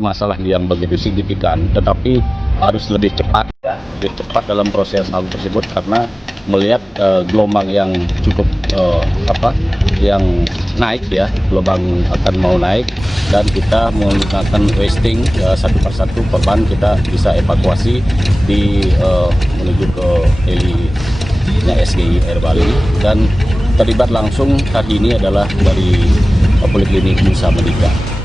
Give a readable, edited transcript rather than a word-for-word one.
masalah yang begitu signifikan, tetapi harus lebih cepat ya, lebih cepat dalam proses hal tersebut karena melihat gelombang yang cukup yang naik ya, gelombang akan mau naik dan kita menggunakan wasting satu persatu korban kita bisa evakuasi menuju ke heli-nya SGI Air Bali dan terlibat langsung hari ini adalah dari Poliklinik Nusa Medika.